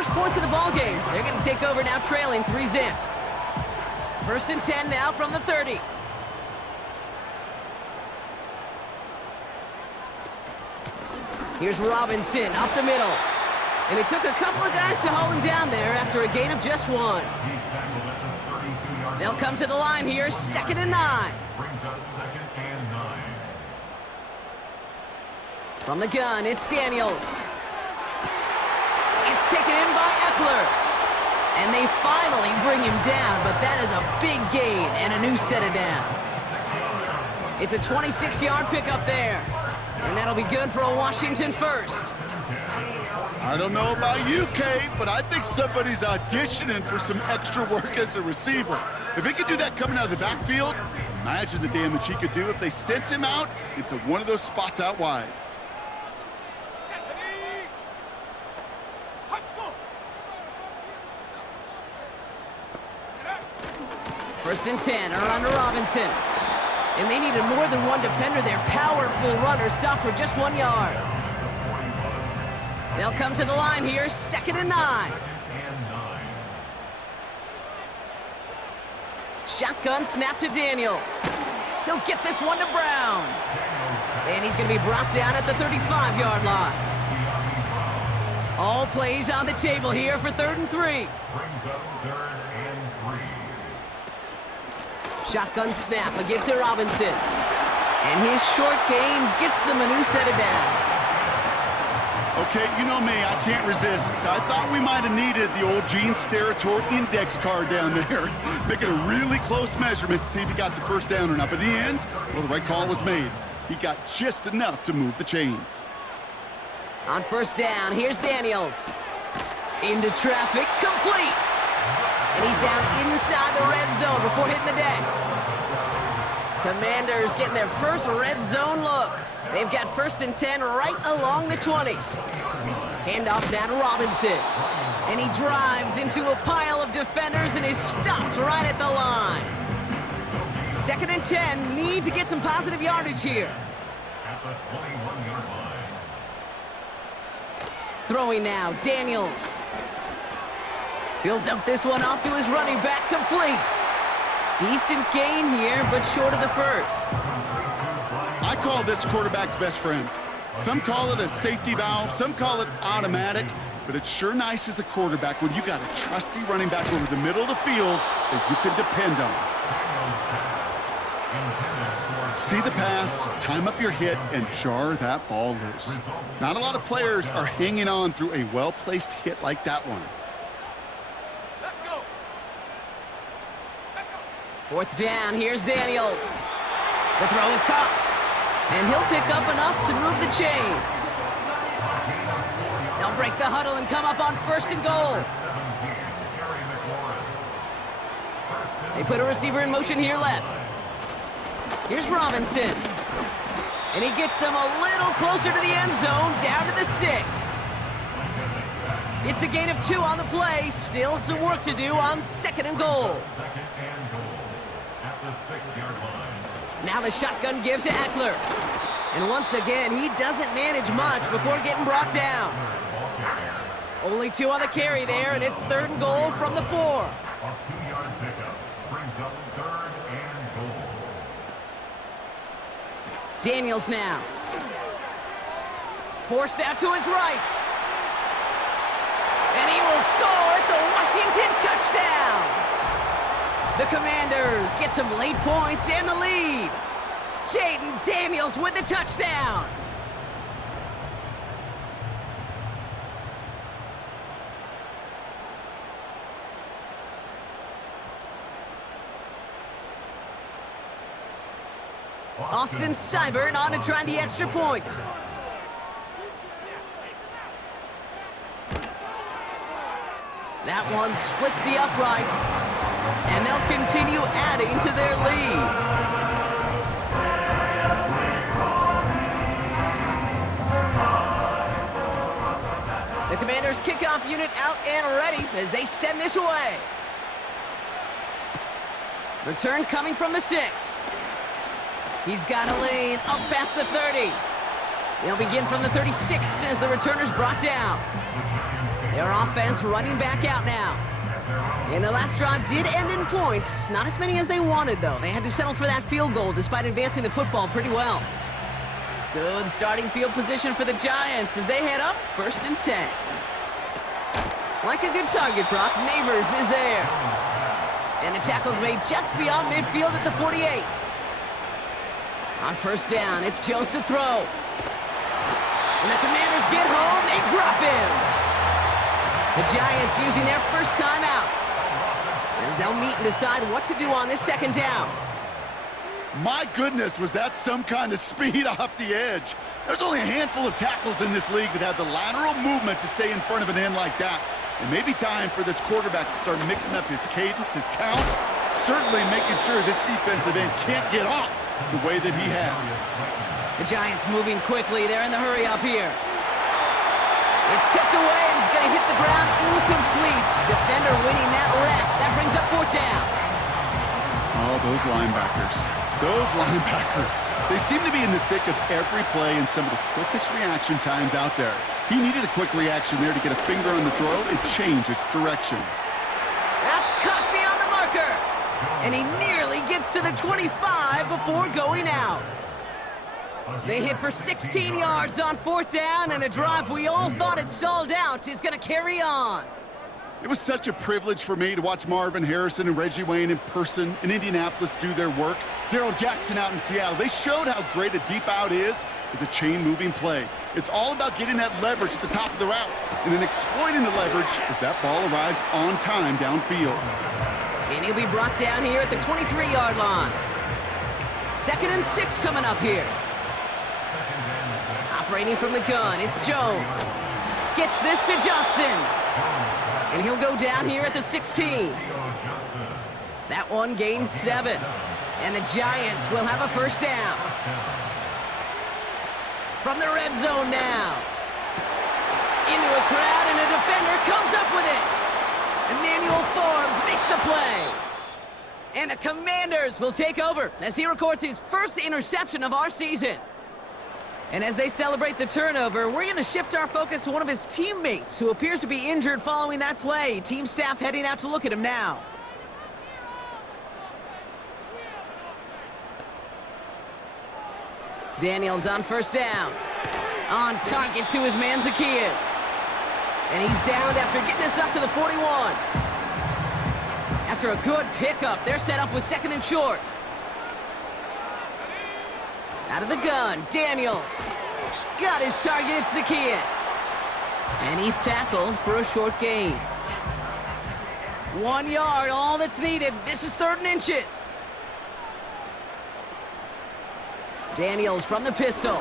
first points of the ball game. They're going to take over now, trailing 3-zip. First and 10 now from the 30. Here's Robinson up the middle. And it took a couple of guys to haul him down there after a gain of just 1. They'll come to the line here, 2nd and 9. From the gun, it's Daniels. It's taken in by Eckler. And they finally bring him down, but that is a big gain and a new set of downs. It's a 26-yard pickup there. And that'll be good for a Washington first. I don't know about you, Kate, but I think somebody's auditioning for some extra work as a receiver. If he could do that coming out of the backfield, imagine the damage he could do if they sent him out into one of those spots out wide. First and 10 are under Robinson. And they needed more than one defender. Their powerful runner stopped for just 1 yard. They'll come to the line here, 2nd and 9. Shotgun snap to Daniels. He'll get this one to Brown. And he's going to be brought down at the 35-yard line. All plays on the table here for 3rd and 3. Shotgun snap, a give to Robinson. And his short game gets them a new set of downs. Okay, you know me, I can't resist. I thought we might have needed the old Gene Steratore index card down there. Making a really close measurement to see if he got the first down or not. But in the end, well, the right call was made. He got just enough to move the chains. On first down, here's Daniels. Into traffic, complete! And he's down inside the red zone before hitting the deck. Commanders getting their first red zone look. They've got 1st and 10 right along the 20. Handoff now to Robinson. And he drives into a pile of defenders and is stopped right at the line. 2nd and 10, need to get some positive yardage here. Throwing now, Daniels. He'll dump this one off to his running back, complete. Decent gain here, but short of the first. I call this quarterback's best friend. Some call it a safety valve, some call it automatic, but it's sure nice as a quarterback when you got a trusty running back over the middle of the field that you can depend on. See the pass, time up your hit, and jar that ball loose. Not a lot of players are hanging on through a well-placed hit like that one. 4th down, here's Daniels. The throw is caught. And he'll pick up enough to move the chains. They'll break the huddle and come up on 1st and goal. They put a receiver in motion here left. Here's Robinson. And he gets them a little closer to the end zone, down to the 6. It's a gain of 2 on the play. Still some work to do on 2nd and goal. Now the shotgun give to Eckler. And once again, he doesn't manage much before getting brought down. Only 2 on the carry there, and it's 3rd and goal from the 4. A 2-yard pickup brings up 3rd and goal. Daniels now. Forced out to his right. And he will score. It's a Washington touchdown. The Commanders get some late points and the lead. Jayden Daniels with the touchdown. Austin Seibert on to try the extra point. That one splits the uprights, and they'll continue adding to their lead. The Commanders' kickoff unit out and ready as they send this away. Return coming from the 6. He's got a lane up past the 30. They'll begin from the 36 as the returner's brought down. Their offense running back out now. And their last drive did end in points. Not as many as they wanted, though. They had to settle for that field goal despite advancing the football pretty well. Good starting field position for the Giants as they head up 1st and 10. Like a good target, Brock, Neighbors is there. And the tackle's made just beyond midfield at the 48. On 1st down, it's Jones to throw. And the Commanders get home, they drop him. The Giants using their first time out as they'll meet and decide what to do on this 2nd down. My goodness, was that some kind of speed off the edge. There's only a handful of tackles in this league that have the lateral movement to stay in front of an end like that. It may be time for this quarterback to start mixing up his cadence, his count, certainly making sure this defensive end can't get off the way that he has. The Giants moving quickly. They're in the hurry up here. It's tipped away and it's going to hit the ground incomplete. Defender winning that rep. That brings up 4th down. Oh, those linebackers. Those linebackers. They seem to be in the thick of every play and some of the quickest reaction times out there. He needed a quick reaction there to get a finger on the throw and change its direction. That's caught beyond the marker. And he nearly gets to the 25 before going out. They hit for 16 yards on 4th down, and a drive we all thought had stalled out is going to carry on. It was such a privilege for me to watch Marvin Harrison and Reggie Wayne in person in Indianapolis do their work. Darrell Jackson out in Seattle. They showed how great a deep out is as a chain-moving play. It's all about getting that leverage at the top of the route and then exploiting the leverage as that ball arrives on time downfield. And he'll be brought down here at the 23-yard line. 2nd and 6 coming up here. Operating from the gun, it's Jones. Gets this to Johnson. And he'll go down here at the 16. That one gains 7. And the Giants will have a 1st down. From the red zone now. Into a crowd, and a defender comes up with it. Emmanuel Forbes makes the play. And the Commanders will take over as he records his first interception of our season. And as they celebrate the turnover, we're going to shift our focus to one of his teammates who appears to be injured following that play. Team staff heading out to look at him now. Daniels on 1st down. On target to his man Zacchaeus. And he's downed after getting this up to the 41. After a good pickup, they're set up with 2nd and short. Out of the gun, Daniels. Got his target, it's Zacchaeus. And he's tackled for a short gain. 1 yard, all that's needed. This is 3rd and inches. Daniels from the pistol.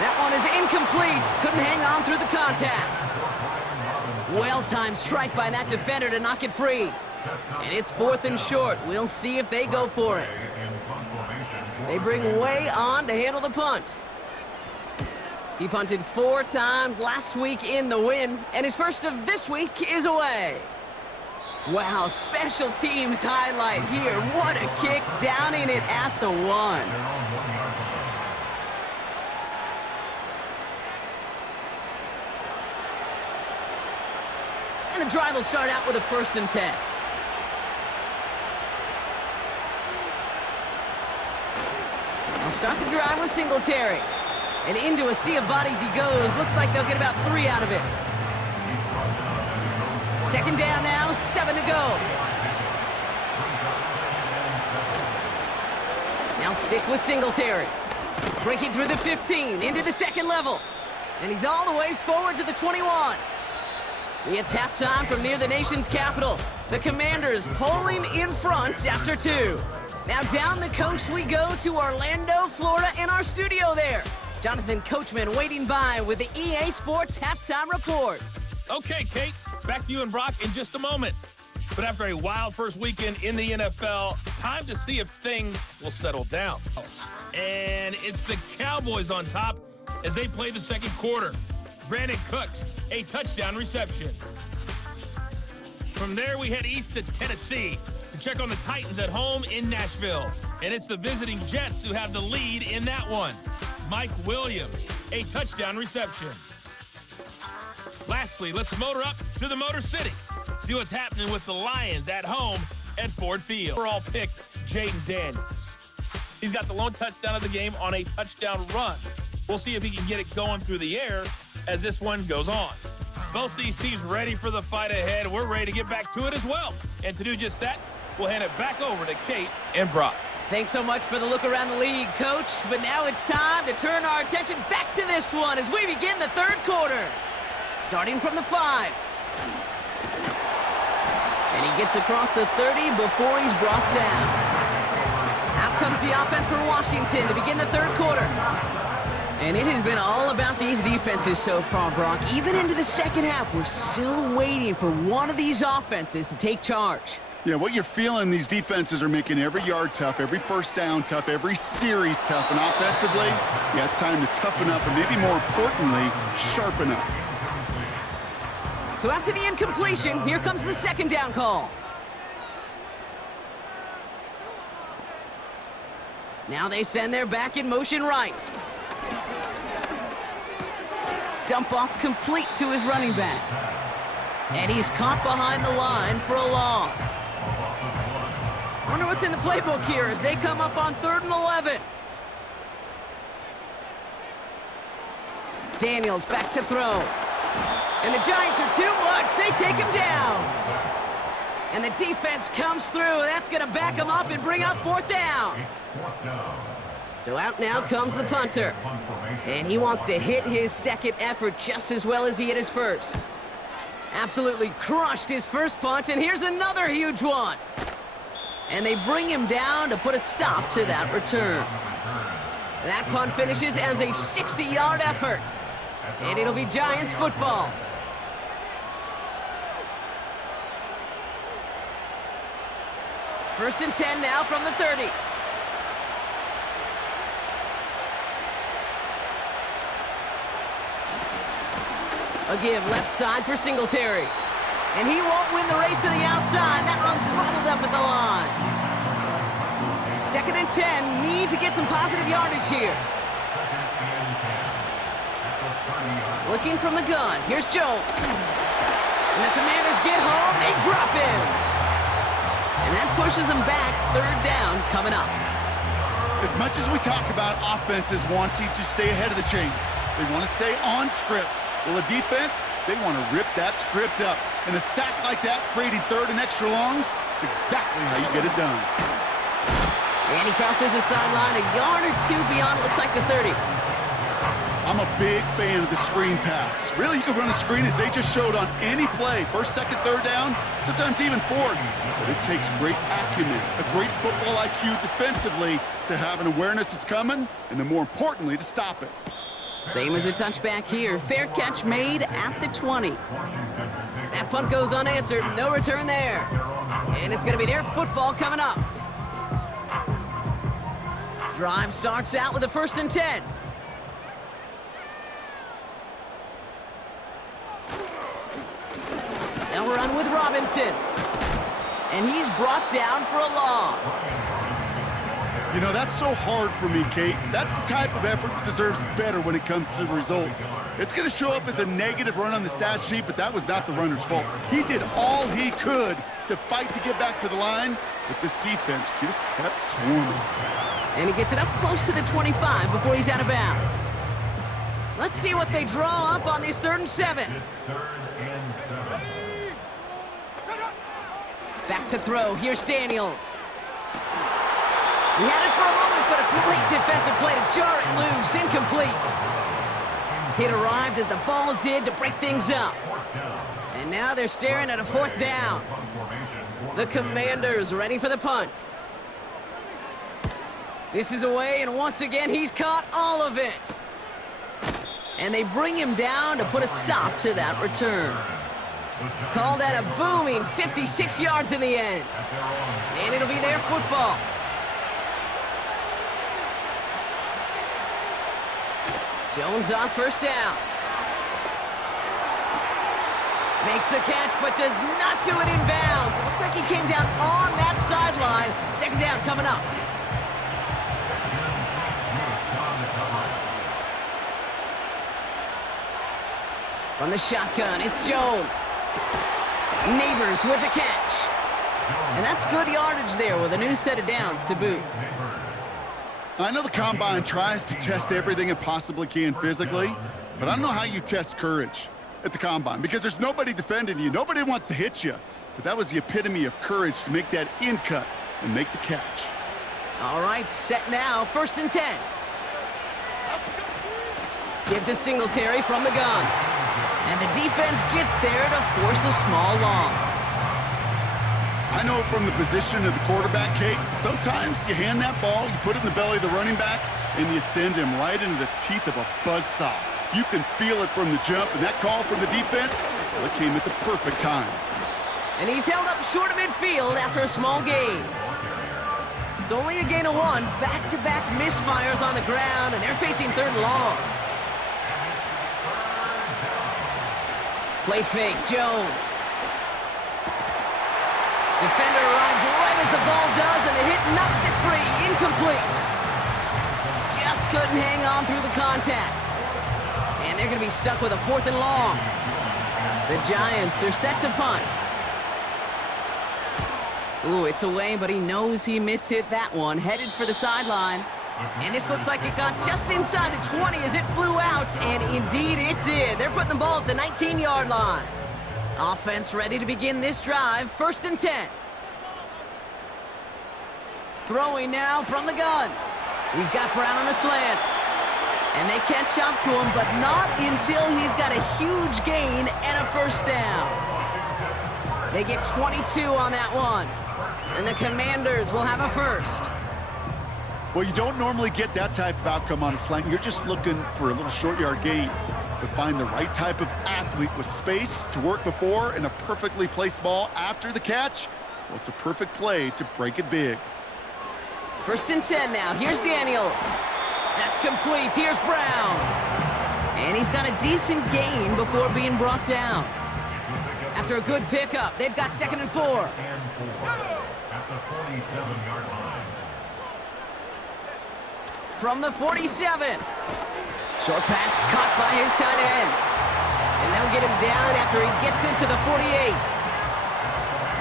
That one is incomplete. Couldn't hang on through the contact. Well-timed strike by that defender to knock it free. And it's 4th and short. We'll see if they go for it. They bring Way on to handle the punt. He punted 4 times last week in the win, and his first of this week is away. Wow, special teams highlight here. What a kick, downing it at the 1. And the drive will start out with a 1st and 10. They'll start the drive with Singletary. And into a sea of bodies he goes. Looks like they'll get about 3 out of it. 2nd down now, 7 to go. Now stick with Singletary. Breaking through the 15, into the 2nd level. And he's all the way forward to the 21. It's halftime from near the nation's capital. The Commanders pulling in front after 2. Now down the coast we go to Orlando, Florida, in our studio there. Jonathan Coachman waiting by with the EA Sports Halftime Report. Okay, Kate, back to you and Brock in just a moment. But after a wild first weekend in the NFL, time to see if things will settle down. And it's the Cowboys on top as they play the 2nd quarter. Brandon Cooks, a touchdown reception. From there, we head east to Tennessee to check on the Titans at home in Nashville. And it's the visiting Jets who have the lead in that one. Mike Williams, a touchdown reception. Lastly, let's motor up to the Motor City. See what's happening with the Lions at home at Ford Field. Overall pick, Jaden Daniels. He's got the lone touchdown of the game on a touchdown run. We'll see if he can get it going through the air as this one goes on. Both these teams ready for the fight ahead. We're ready to get back to it as well. And to do just that, we'll hand it back over to Kate and Brock. Thanks so much for the look around the league, Coach. But now it's time to turn our attention back to this one as we begin the third quarter. Starting from the 5. And he gets across the 30 before he's brought down. Out comes the offense for Washington to begin the third quarter. And it has been all about these defenses so far, Brock. Even into the second half, we're still waiting for one of these offenses to take charge. Yeah, what you're feeling, these defenses are making every yard tough, every first down tough, every series tough. And offensively, yeah, it's time to toughen up and maybe more importantly, sharpen up. So after the incompletion, here comes the second down call. Now they send their back in motion right. Dump off complete to his running back. And he's caught behind the line for a loss. Wonder what's in the playbook here as they come up on 3rd and 11. Daniels back to throw. And the Giants are too much. They take him down. And the defense comes through. That's going to back him up and bring up 4th down. So out now comes the punter. And he wants to hit his second effort just as well as he hit his first. Absolutely crushed his first punt, and here's another huge one. And they bring him down to put a stop to that return. That punt finishes as a 60-yard effort. And it'll be Giants football. First and 10 now from the 30. A give left side for Singletary. And he won't win the race to the outside. That run's bottled up at the line. 2nd and 10. Need to get some positive yardage here. Looking from the gun. Here's Jones. And the Commanders get home. They drop him. And that pushes them back. 3rd down coming up. As much as we talk about offenses wanting to stay ahead of the chains, they want to stay on script. Well, the defense, they want to rip that script up. And a sack like that, creating 3rd and extra longs, it's exactly how you get it done. And he crosses the sideline a yard or 2 beyond, it looks like the 30. I'm a big fan of the screen pass. Really, you can run a screen as they just showed on any play. 1st, 2nd, 3rd down, sometimes even 4th. But it takes great acumen, a great football IQ defensively to have an awareness it's coming, and then more importantly, to stop it. Same as a touchback here. Fair catch made at the 20. That punt goes unanswered. No return there. And it's going to be their football coming up. Drive starts out with a 1st and 10. They'll run with Robinson. And he's brought down for a loss. You know, that's so hard for me, Kate. That's the type of effort that deserves better when it comes to the results. It's going to show up as a negative run on the stat sheet, but that was not the runner's fault. He did all he could to fight to get back to the line, but this defense just kept swarming. And he gets it up close to the 25 before he's out of bounds. Let's see what they draw up on these 3rd and 7. Back to throw. Here's Daniels. He had it for a moment, but a great defensive play to jar it loose. Incomplete. It arrived as the ball did to break things up. And now they're staring at a 4th down. The Commanders ready for the punt. This is away, and once again, he's caught all of it. And they bring him down to put a stop to that return. Call that a booming 56 yards in the end. And it'll be their football. Jones on 1st down. Makes the catch, but does not do it in bounds. It looks like he came down on that sideline. 2nd down coming up. From the shotgun, it's Jones. Neighbors with a catch. And that's good yardage there with a new set of downs to boot. I know the Combine tries to test everything it possibly can physically, but I don't know how you test courage at the Combine because there's nobody defending you. Nobody wants to hit you. But that was the epitome of courage to make that in cut and make the catch. All right, set now, 1st and 10. Give to Singletary from the gun. And the defense gets there to force a small loss. I know from the position of the quarterback, Kate, sometimes you hand that ball, you put it in the belly of the running back, and you send him right into the teeth of a buzzsaw. You can feel it from the jump, and that call from the defense, well, it came at the perfect time. And he's held up short of midfield after a small gain. It's only a gain of 1, back-to-back misfires on the ground, and they're facing 3rd and long. Play fake, Jones. Defender arrives right as the ball does, and the hit knocks it free, incomplete. Just couldn't hang on through the contact. And they're gonna be stuck with a 4th and long. The Giants are set to punt. Ooh, it's away, but he knows he mishit that one. Headed for the sideline. And this looks like it got just inside the 20 as it flew out, and indeed it did. They're putting the ball at the 19-yard line. Offense ready to begin this drive, 1st and 10. Throwing now from the gun. He's got Brown on the slant. And they catch up to him, but not until he's got a huge gain and a 1st down. They get 22 on that one. And the Commanders will have a 1st. Well, you don't normally get that type of outcome on a slant. You're just looking for a little short yard gain. But find the right type of athlete with space to work before and a perfectly placed ball after the catch. Well, it's a perfect play to break it big. 1st and 10 now. Here's Daniels. That's complete. Here's Brown. And he's got a decent gain before being brought down. After a good pickup, they've got 2nd and 4. At the 47-yard line. From the 47. Short pass caught by his tight end. And they'll get him down after he gets into the 48.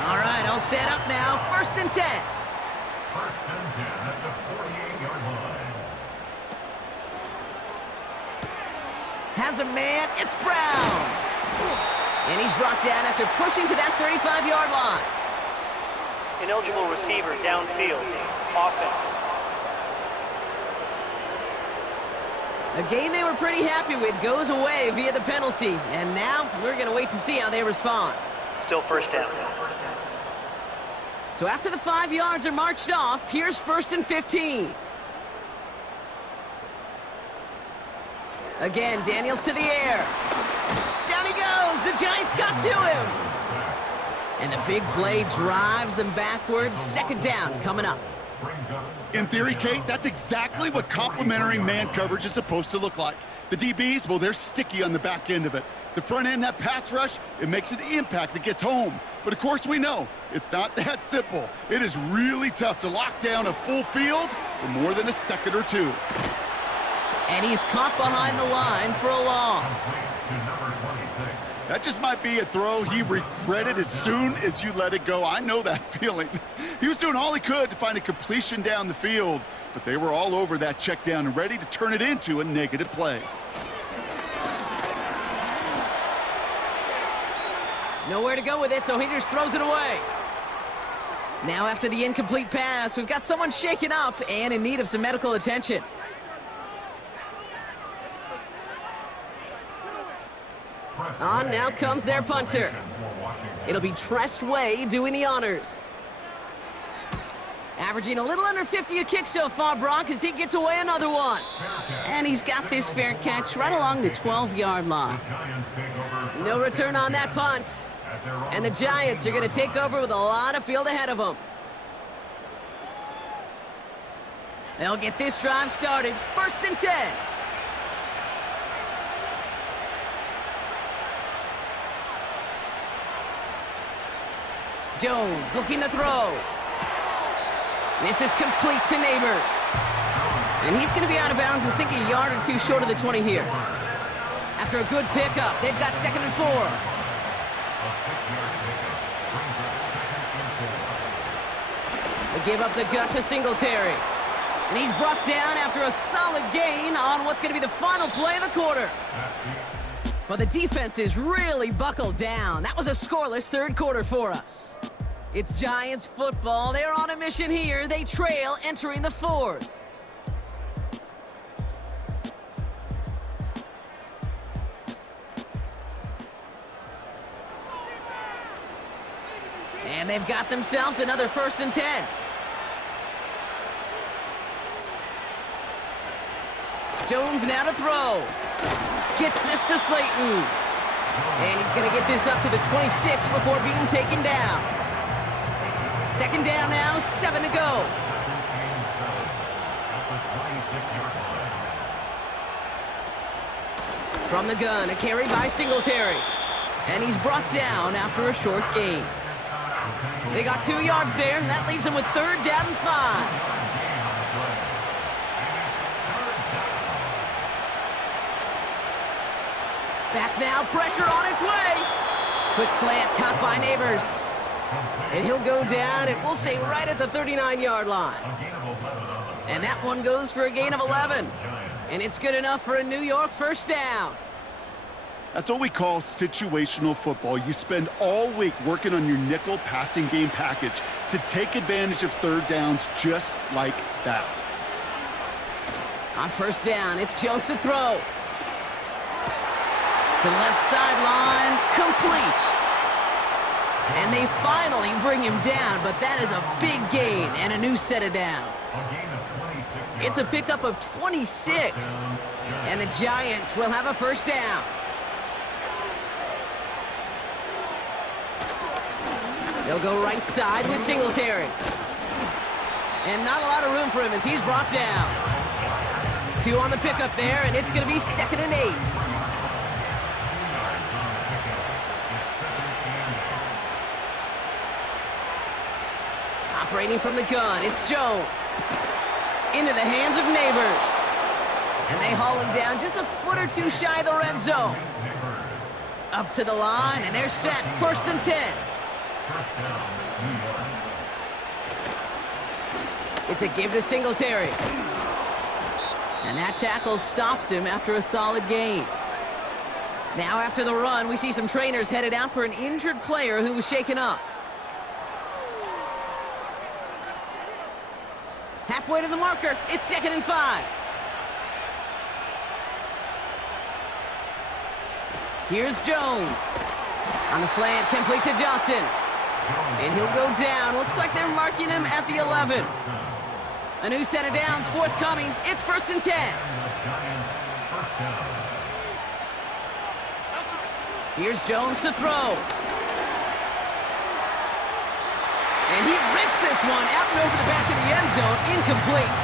All right, all set up now. 1st and 10. 1st and 10 at the 48-yard line. Has a man. It's Brown. And he's brought down after pushing to that 35-yard line. Ineligible receiver downfield. Offense. A game they were pretty happy with goes away via the penalty. And now we're going to wait to see how they respond. Still 1st down. So after the 5 yards are marched off, here's 1st and 15. Again, Daniels to the air. Down he goes. The Giants got to him. And the big play drives them backwards. 2nd down coming up. In theory, Kate, that's exactly what complementary man coverage is supposed to look like. The DBs, well, they're sticky on the back end of it. The front end, that pass rush, it makes an impact that gets home. But of course we know it's not that simple. It is really tough to lock down a full field for more than a second or two. And he's caught behind the line for a loss. To number 26. That just might be a throw he regretted as soon as you let it go. I know that feeling. He was doing all he could to find a completion down the field, but they were all over that check down and ready to turn it into a negative play. Nowhere to go with it, so Haters throws it away. Now after the incomplete pass, we've got someone shaken up and in need of some medical attention. On now comes their punter. It'll be Tress Way doing the honors. Averaging a little under 50 a kick so far, Brock, as he gets away another one. And he's got this fair catch right along the 12-yard line. No return on that punt. And the Giants are going to take over with a lot of field ahead of them. They'll get this drive started. 1st and 10. Jones looking to throw. This is complete to Neighbors. And he's going to be out of bounds, I think, a yard or two short of the 20 here. After a good pickup, they've got 2nd and 4. A 6-yard pickup brings up 2nd and 4. They give up the gut to Singletary. And he's brought down after a solid gain on what's going to be the final play of the quarter. But the defense is really buckled down. That was a scoreless 3rd quarter for us. It's Giants football. They're on a mission here. They trail entering the 4th. And they've got themselves another 1st and 10. Jones now to throw. Gets this to Slayton. And he's going to get this up to the 26 before being taken down. 2nd down now, 7 to go. From the gun, a carry by Singletary. And he's brought down after a short gain. They got 2 yards there, and that leaves them with 3rd down and 5. Back now, pressure on its way. Quick slant caught by Neighbors. And he'll go down, and we'll say right at the 39-yard line. And that one goes for a gain of 11. And it's good enough for a New York 1st down. That's what we call situational football. You spend all week working on your nickel passing game package to take advantage of 3rd downs just like that. On 1st down, it's Jones to throw. To left sideline, complete. And they finally bring him down, but that is a big gain and a new set of downs. It's a pickup of 26, and the Giants will have a 1st down. They'll go right side with Singletary. And not a lot of room for him as he's brought down. 2 on the pickup there, and it's going to be 2nd and 8. Operating from the gun, it's Jones. Into the hands of Neighbors. And they haul him down just a foot or 2 shy of the red zone. Up to the line, and they're set. 1st and 10. It's a give to Singletary. And that tackle stops him after a solid gain. Now after the run, we see some trainers headed out for an injured player who was shaken up. Halfway to the marker, it's 2nd and 5. Here's Jones. On the slant, complete to Johnson. And he'll go down. Looks like they're marking him at the 11. A new set of downs forthcoming. It's 1st and 10. Here's Jones to throw. And he rips this one out and over the back of the end zone. Incomplete.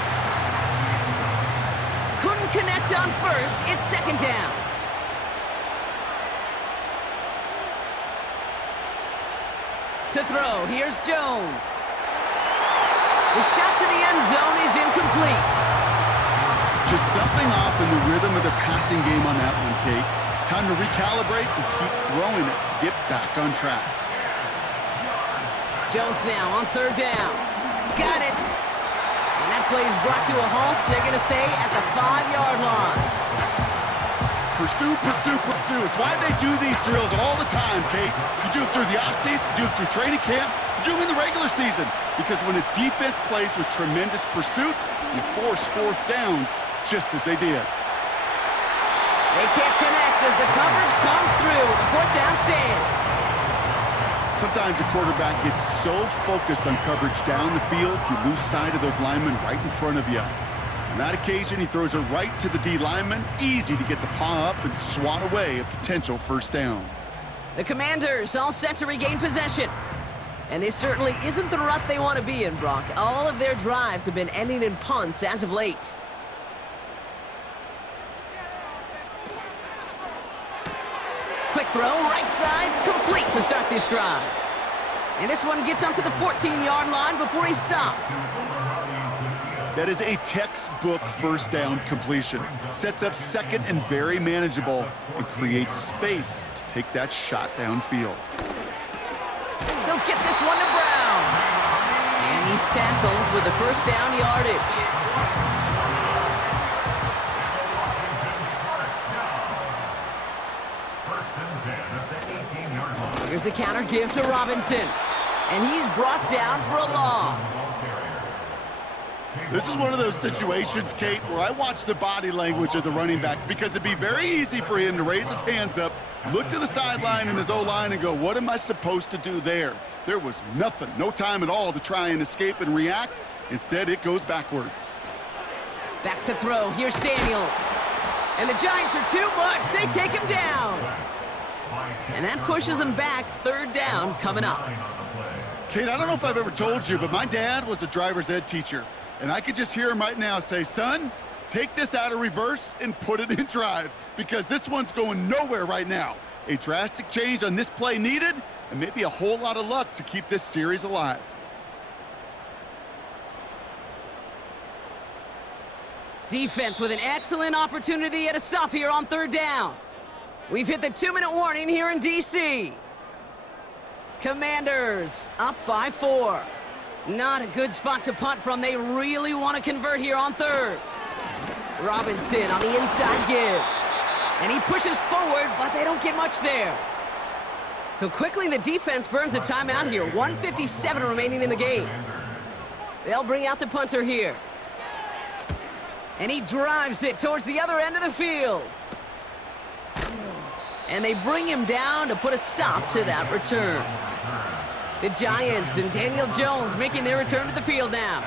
Couldn't connect on 1st. It's 2nd down. To throw, here's Jones. The shot to the end zone is incomplete. Just something off in the rhythm of the passing game on that one, Kate. Time to recalibrate and keep throwing it to get back on track. Jones now on 3rd down. Got it. And that play is brought to a halt, they're going to say, at the 5-yard line. Pursue, pursue, pursue. It's why they do these drills all the time, Kate. You do it through the offseason, you do it through training camp, you do them in the regular season. Because when a defense plays with tremendous pursuit, you force 4th downs just as they did. They can't connect as the coverage comes through. The 4th down stand. Sometimes a quarterback gets so focused on coverage down the field, you lose sight of those linemen right in front of you. On that occasion, he throws it right to the D lineman. Easy to get the paw up and swat away a potential 1st down. The Commanders all set to regain possession. And this certainly isn't the rut they want to be in, Brock. All of their drives have been ending in punts as of late. Quick throw, right side, complete to start this drive. And this one gets up to the 14-yard line before he's stopped. That is a textbook first down completion. Sets up second and very manageable and creates space to take that shot downfield. He'll get this one to Brown. And he's tackled with the first down yardage. Here's a counter give to Robinson. And he's brought down for a loss. This is one of those situations, Kate, where I watch the body language of the running back because it'd be very easy for him to raise his hands up, look to the sideline in his O-line and go, what am I supposed to do there? There was nothing, no time at all to try and escape and react. Instead, it goes backwards. Back to throw. Here's Daniels. And the Giants are too much. They take him down. And that pushes him back. Third down coming up. Kate, I don't know if I've ever told you, but my dad was a driver's ed teacher. And I could just hear him right now say, son, take this out of reverse and put it in drive because this one's going nowhere right now. A drastic change on this play needed and maybe a whole lot of luck to keep this series alive. Defense with an excellent opportunity at a stop here on third down. We've hit the 2-minute warning here in D.C. Commanders up by 4. Not a good spot to punt from. They really want to convert here on third. Robinson on the inside give. And he pushes forward, but they don't get much there. So quickly the defense burns a timeout here. 1:57 remaining in the game. They'll bring out the punter here. And he drives it towards the other end of the field. And they bring him down to put a stop to that return. The Giants and Daniel Jones making their return to the field now.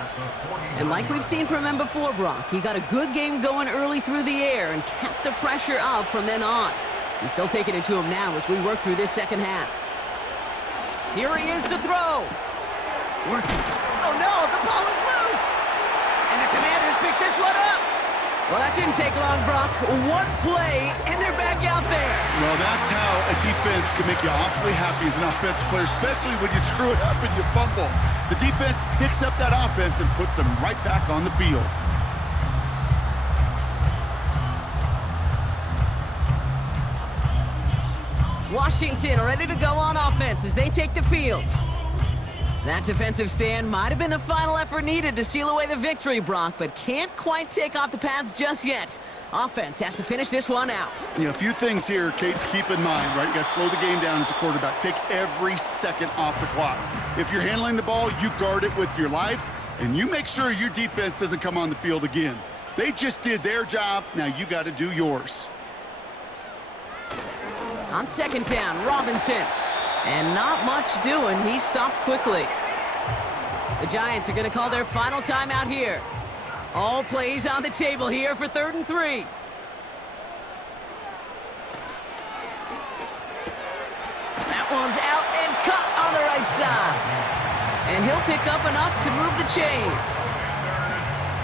And like we've seen from him before, Brock, he got a good game going early through the air and kept the pressure up from then on. He's still taking it to him now as we work through this second half. Here he is to throw. Working. Oh no, the ball is loose. And the Commanders pick this one up. Well, that didn't take long, Brock. One play, and they're back out there. Well, that's how a defense can make you awfully happy as an offensive player, especially when you screw it up and you fumble. The defense picks up that offense and puts them right back on the field. Washington ready to go on offense as they take the field. That defensive stand might have been the final effort needed to seal away the victory, Brock, but can't quite take off the pads just yet. Offense has to finish this one out. Yeah, a few things here, Kate, to keep in mind, right? You got to slow the game down as a quarterback. Take every second off the clock. If you're handling the ball, you guard it with your life, and you make sure your defense doesn't come on the field again. They just did their job. Now you got to do yours. On second down, Robinson. And not much doing. He stopped quickly. The Giants are going to call their final timeout here. All plays on the table here for 3rd and 3. That one's out and cut on the right side. And he'll pick up enough to move the chains.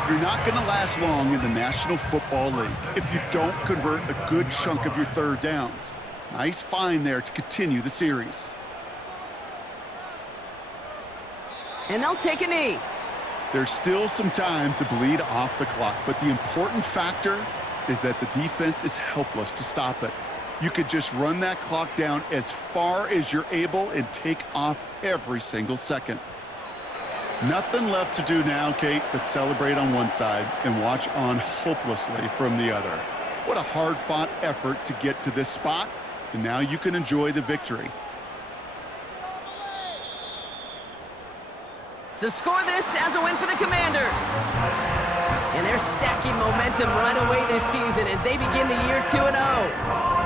You're not going to last long in the National Football League if you don't convert a good chunk of your third downs. Nice find there to continue the series. And they'll take a knee. There's still some time to bleed off the clock, but the important factor is that the defense is helpless to stop it. You could just run that clock down as far as you're able and take off every single second. Nothing left to do now, Kate, but celebrate on one side and watch on hopelessly from the other. What a hard-fought effort to get to this spot, and now you can enjoy the victory. So score this as a win for the Commanders. And they're stacking momentum right away this season as they begin the year 2-0.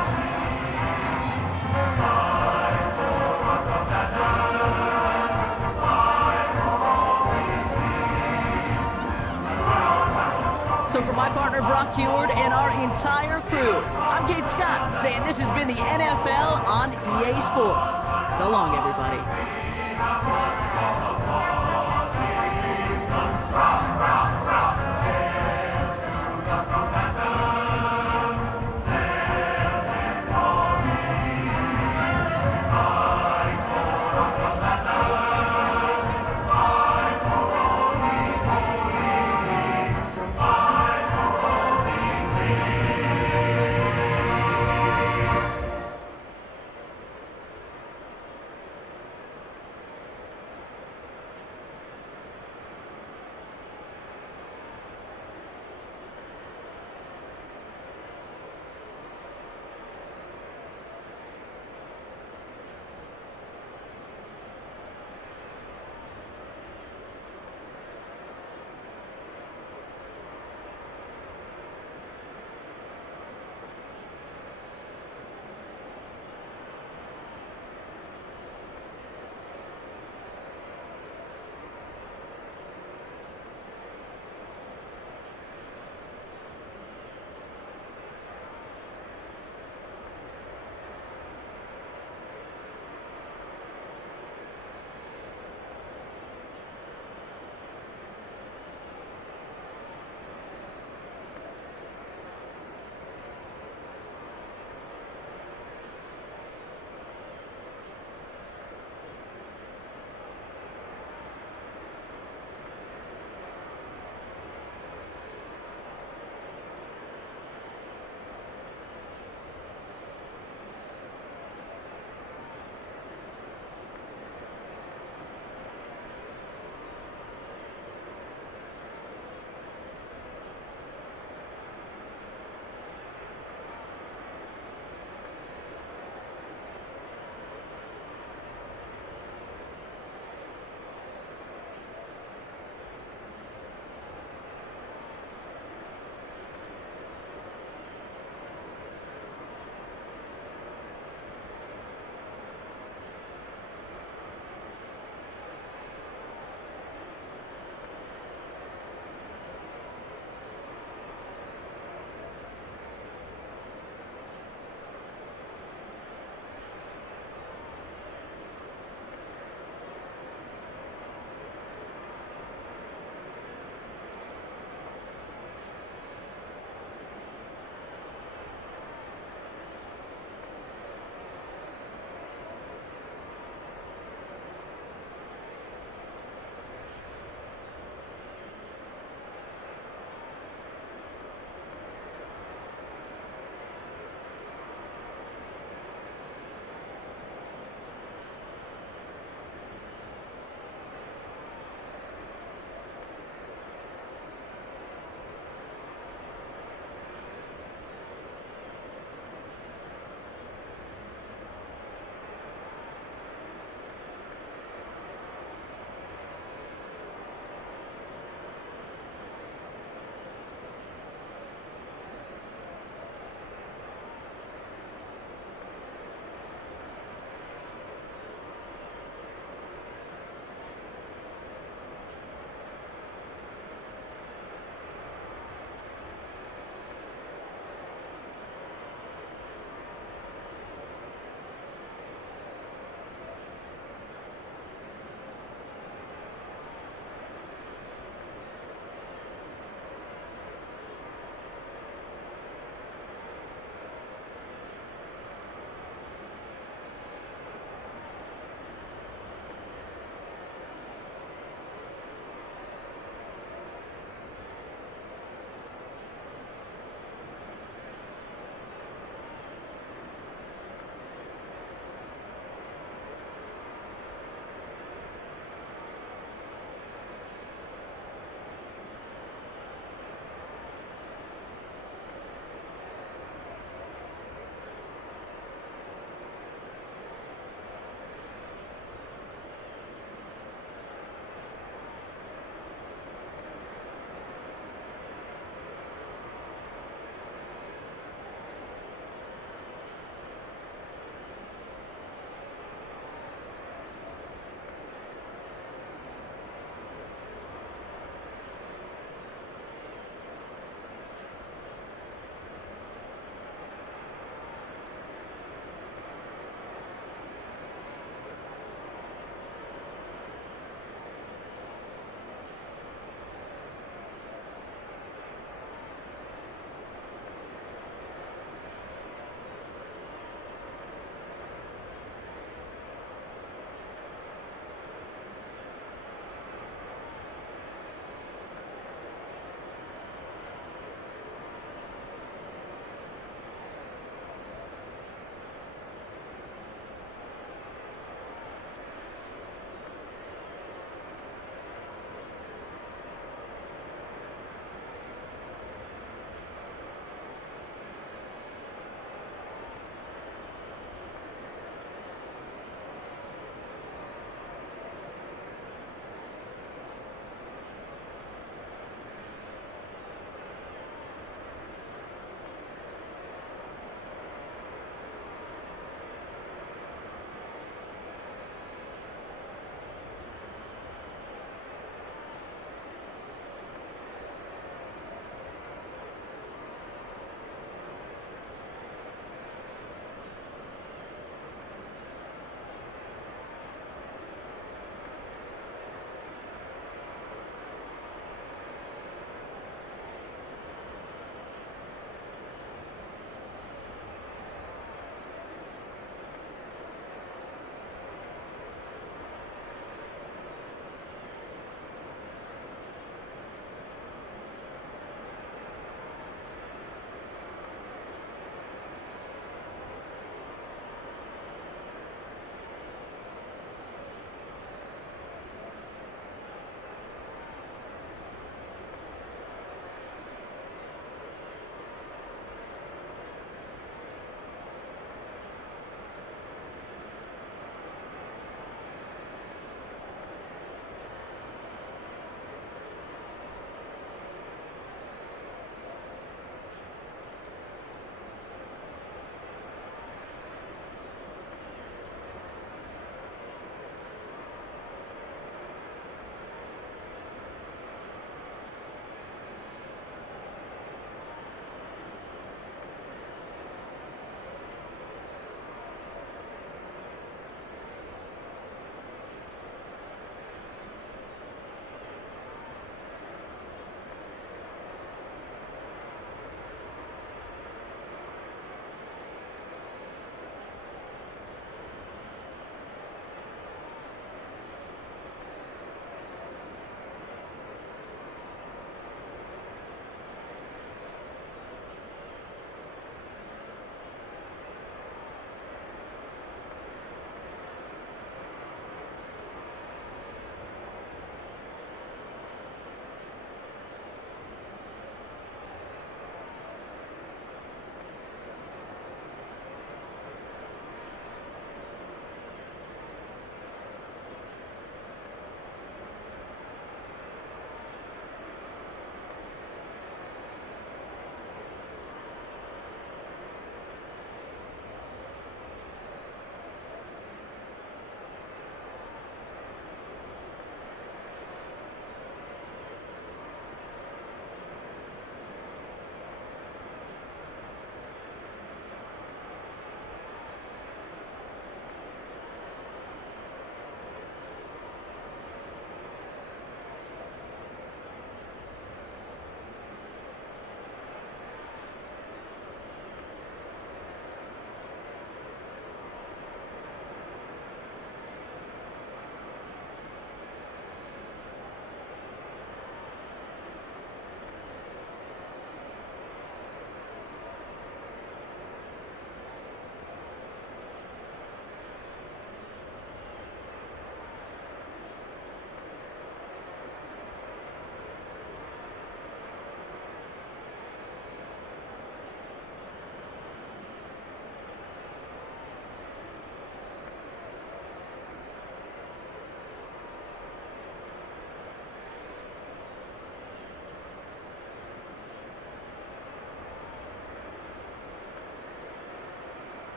So for my partner, Brock Huard, and our entire crew, I'm Kate Scott, saying this has been the NFL on EA Sports. So long, everybody.